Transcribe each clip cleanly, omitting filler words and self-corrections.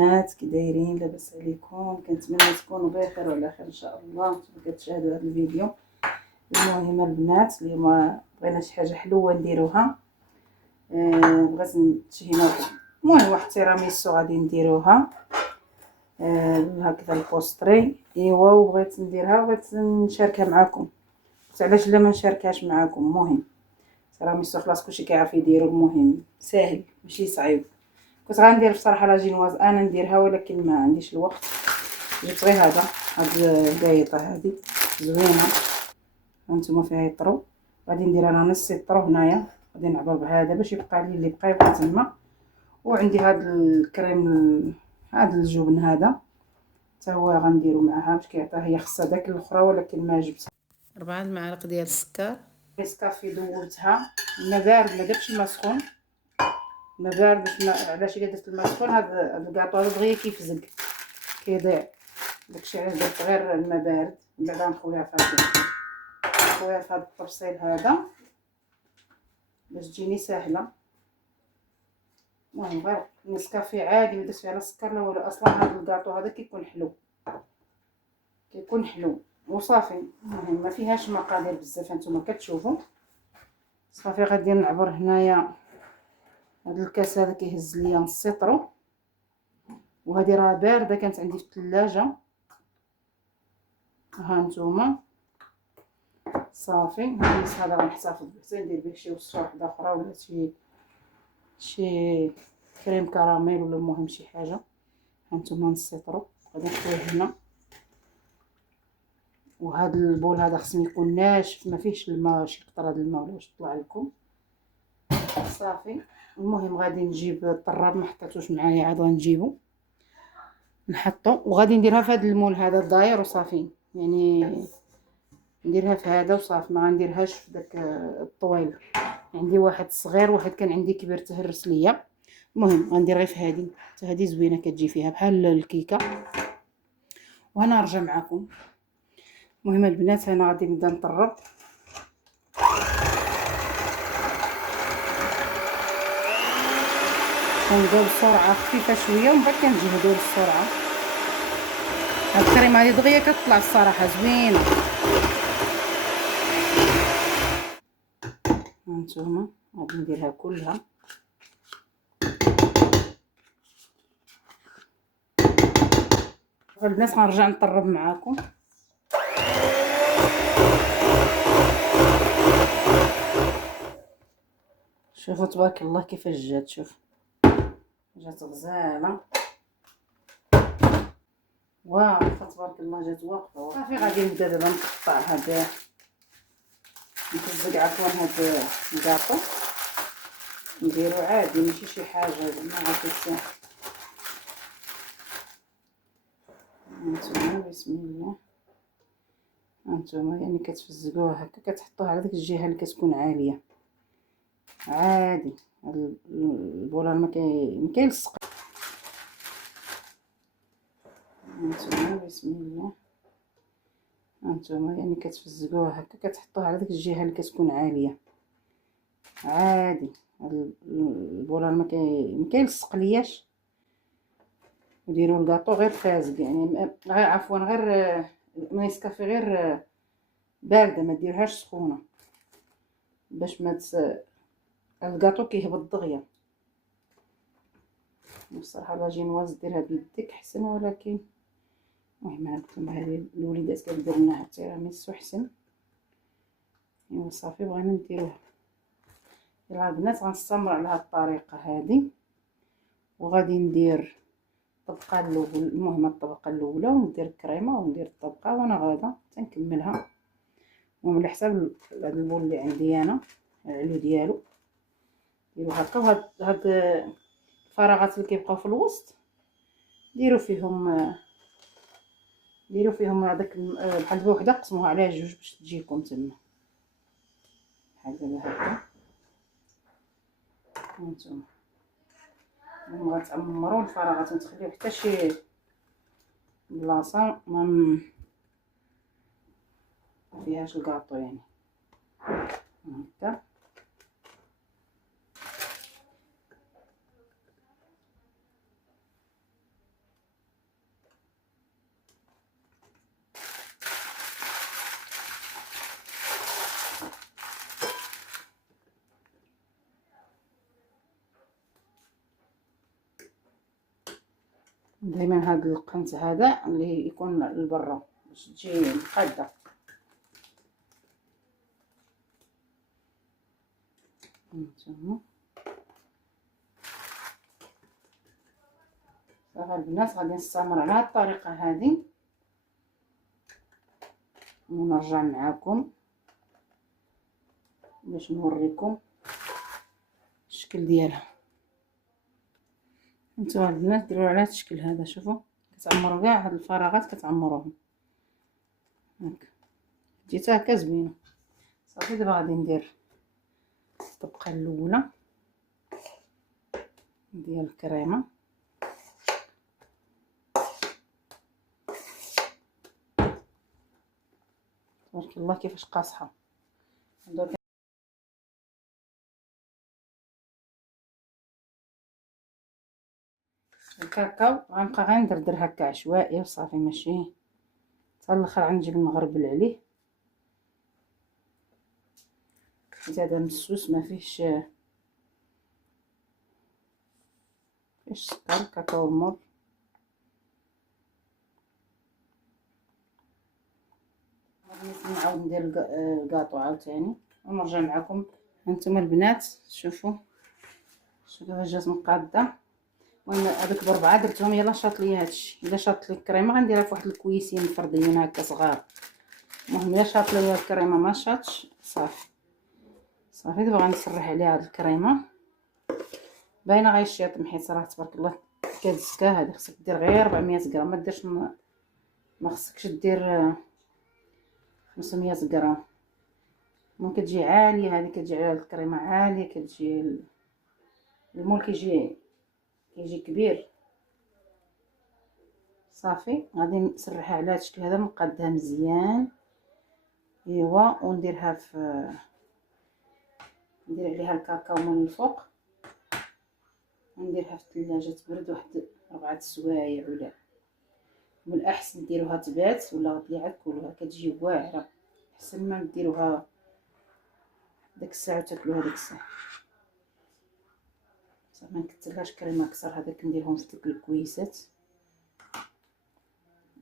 البنات، كي دايرين؟ لاباس عليكم؟ كنتمنى تكونوا بخير وعلى خير ان شاء الله نتوما كتشاهدوا هذا الفيديو. المهم البنات اليوم بغينا شي حاجه حلوه نديروها. بغيت نتشهينا المهم واحد تيراميسو غادي نديروها هكذا البوستري. ايوا وبغيت نديرها وبغيت نشاركها معكم. علاش لا ما نشاركهاش معكم؟ المهم تيراميسو خلاص كلشي كيعرف يديرو، المهم ساهل ماشي صعيب. كنت غندير بصراحه لا جينواز انا نديرها ولكن ما عنديش الوقت. جبت غير هاد البايطه هذه زوينه هانتوما فيها يطرو. غادي ندير انا نص يطرو هنايا، غادي نعبر بهذا باش يبقى لي اللي بقى يبقى تما. وعندي هاد الكريم هاد الجبن هذا حتى هو غنديرو معها باش كيعطيها، هي خصها داك الاخرى ولكن ما جبت. 4 المعالق ديال السكر. نسكافي دوبتها الماء بارد، ما درتش الماء سخون، الماء بارد باش علاش الا درت الماء سخون هاد الكاطو هذا دغيا كيفزق كيضيع. داكشي علاش درت غير الماء بارد. من بعد نخويها في هاد الطبسيل هذا باش تجيني ساهله. المهم غير نسكافي عادي ما درتش على سكر لا والو. اصلا هاد الكاطو هذا كيكون حلو وصافي. المهم ما فيهاش مقادير بزاف هانتوما كتشوفوا. صافي غادي نعبر هنايا هاد الكاس هذا كيهز ليا نص لترو، وهذه راه بارده كانت عندي في الثلاجه. هانتوما صافي النص هذا غنحتفظ به حتى ندير به شي وصفه وحده اخرى ولا شي كريم كراميل ولا المهم شي حاجه. هانتوما نص لترو غادي نخويه هنا. وهذا البول هذا خصني يكون ناشف ما فيهش الماء، شي قطره د الماء ولا واش طلع لكم. صافي المهم غادي نجيب الطراب ما حطيتوش معايا عاد غنجيبو نحطو وغادي نديرها في هذا المول هذا الداير وصافي. يعني نديرها في هذا وصافي، ما غنديرهاش في داك الطويل. عندي واحد صغير واحد كان عندي كبير تهرس ليا. المهم غندير غير في هذه حتى هذه زوينه كتجي فيها بحال الكيكه. وانا نرجع معكم. المهم البنات انا غادي نبدا نطرب. كنبداو بسرعه خفيفه شويه ومن بعد كنجهدوا للسرعه. هاد الكريمه هذه دغيا كتطلع الصراحه زوينه. هانتوما غادي نديرها كلها. البنات غنرجع نطرب معاكم. شوفوا تبارك الله كيفاش جات. شوف جات غزاله واقفه تبارك الله جات واقفه. صافي غادي نبدا دابا نقطع هذا نفزق عفوا هذا الكاطو نديرو عادي ماشي شي حاجه زعما عرفتي. هانتوما بسم الله. هانتوما يعني كتفزقوها هكا كتحطوها على ديك الجهه اللي كتكون عاليه عادي. البولان ما كيلصق. هانتوما بسم الله. هانتوما يعني كتفزقوها هكا كتحطوها على ديك الجهه اللي كتكون عاليه عادي. البولان ما كيلصق لياش. نديروا الكاطو غير فازق يعني غير عفوا غير نسكافي غير بارده ما ديرهاش سخونه باش ما الكاطو كيهبط دغيا. بصراحه لا جينواز ديرها بيديك حسن ولكن المهم هاكم هذه الوليدات كدير لنا التيراميسو حسن. ايوا صافي بغينا نديروها. يلا البنات غنستمر على هذه الطريقه هذه وغادي ندير الطبقه الاولى. المهم الطبقه الاولى وندير الكريمه وندير الطبقه وانا غادا تنكملها. المهم على حساب هذا البول اللي عندي انا العلو ديالو ديروا هكا. وهاد الفراغات اللي كيبقاو في الوسط ديروا فيهم هذاك بحال بوحده قسموها على جوج باش تجيكم تما بحال دابا هكا. هانتوما المهم غتعمروا الفراغات ما تخليو حتى شي بلاصه ما فيهاش الكاطو يعني هكا. دائما هذا القنت هذا اللي يكون لبرا باش تجي مقاده. هانتوما صافي البنات غادي نستمر على هذه الطريقه هذه ونرجع معكم باش نوريكم الشكل ديالها. نتوما البنات ديروا على هذا الشكل هذا، شوفوا كتعمروا كاع هاد الفراغات كتعمروهم هكا، جيتها هكا زوينه. صافي دابا غادي ندير الطبقه الاولى ديال الكريمه. تبارك الله كيفاش قاصحه. الكاكاو غنبقى غير ندردر هكا عشوائي وصافي، ماشي حتى الاخر غنجيب نغربل عليه. هذا مسوس ما فيهش السكر، كاكاو المر. غادي نعاود ندير الكاطو عاوتاني ونرجع معكم. هانتوما البنات شوفوا كيفاش جات مقاده. المهم هذوك بربعه درتهم. يلا شاط لي هادشي. الا شاط لي الكريمه غنديرها في واحد الكويسين فرديين هكا صغار. المهم الا شاط لي الكريمه ما شاطش صافي دابا غنسرح عليها هاد الكريمه. باينه غيشيط حيت صراحه تبارك الله كتزكى. هذه خصك دير غير 400 غرام، ما ديرش ما خصكش دير 500 غرام. ممكن تجي عاليه هذه، كتجي على الكريمه عاليه، كتجي المول كيجي كبير. صافي غادي نسرحها على هذا الشكل هذا، نقادها مزيان. ايوا ونديرها ندير عليها الكاكاو من الفوق ونديرها في الثلاجه تبرد واحد 4 سوايع، ولا من الاحسن ديروها تبات ولا غد لي عاد كلوها كتجي واعره، احسن ما ديروها ديك الساعه وتاكلوها ديك الساعه. صافي ما نكثرلهاش كريمه اكثر. هذاك نديرهم في ديك الكويسات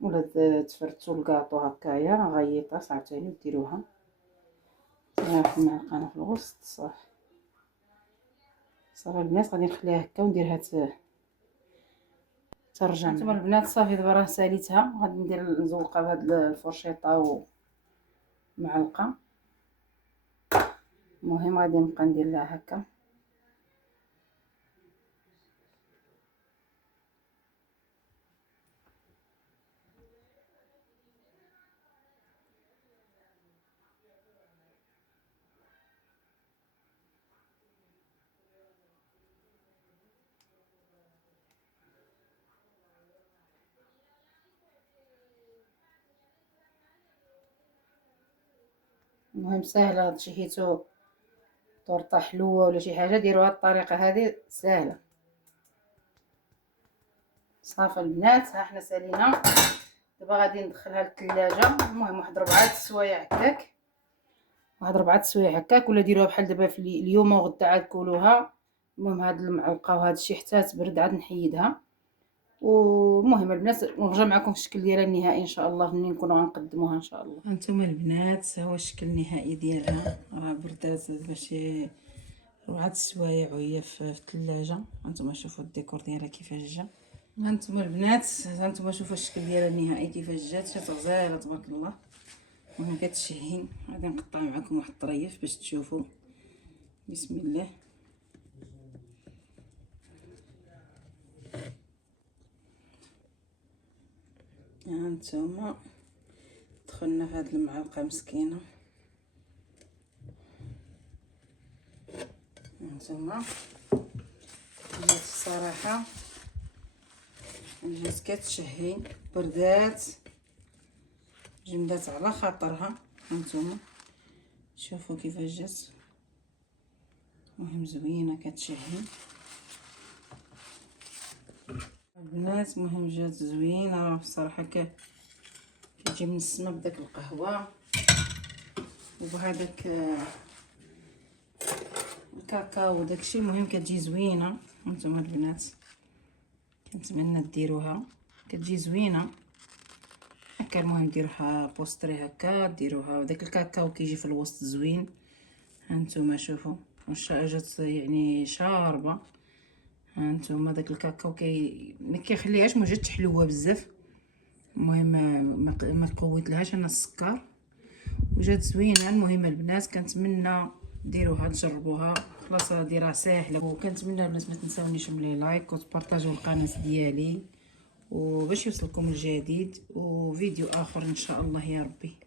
ولا تفرتوا الكاطو هكايا غيطه عاوتاني ديروها واحد المعلقه في الوسط. صافي البنات غادي نخليها هكا ونديرها ترجع. نتوما البنات صافي دابا راه ساليتها. غادي ندير نزوقها بهاد الفرشيطه ومعلقه. المهم غادي نبقى ندير لها هكا. المهم ساهله، تشهيتو طورطه حلوه ولا شي حاجه ديروها الطريقه هذه ساهله. صافي البنات ها حنا سالينا. دابا غادي ندخلها للثلاجه. المهم واحد 4 سوايع هكاك، واحد 4 سوايع هكاك، ولا ديروها بحال دابا في اليوم وغدا عاد كلوها. المهم هاد المعلقه وهاد الشيء حتى تبرد عاد نحيدها. والمهم البنات نرجع معكم في الشكل ديالها النهائي ان شاء الله ملي نكونوا غنقدموها ان شاء الله. هانتوما البنات ها هو الشكل النهائي ديالها. راه بردات باش 4 سوايع وهي في الثلاجه. هانتوما شوفوا الديكور ديالها كيفاش جا. هانتوما البنات هانتوما شوفوا الشكل ديالها النهائي كيفاش جات غزاله تبارك الله. المهم كتشهي. غادي نقطع معكم واحد الطريف باش تشوفوا. بسم الله. هانتوما دخلنا في هذه المعلقه مسكينه. هانتوما جات الصراحه جات كتشهي، بردات جمدات على خاطرها. هانتوما شوفوا كيفاش جات. مهم زوينه كتشهي البنات. مهم جات زوينه راه بصراحه كتجي من السما بداك القهوه وبهذاك الكاكاو وداكشي. المهم كتجي زوينه. هانتوما البنات كنتمنى ديروها. كتجي زوينه هكا. المهم ديروها بوستري هكا، ديروها داك الكاكاو كيجي في الوسط زوين. هانتوما شوفوا واش جات يعني شاربه. هانتوما داك الكاكاو ما كيخليهاش ما جاتش حلوه بزاف. المهم ما قويتلهاش انا السكر وجات زوينه. المهم البنات كنتمنى ديروها تجربوها. خلاص هادي راه ساهله، وكنتمنى البنات ما تنساونيش من لي لايك وتبارطاجيو القناه ديالي وباش يوصلكم الجديد وفيديو اخر ان شاء الله يا ربي.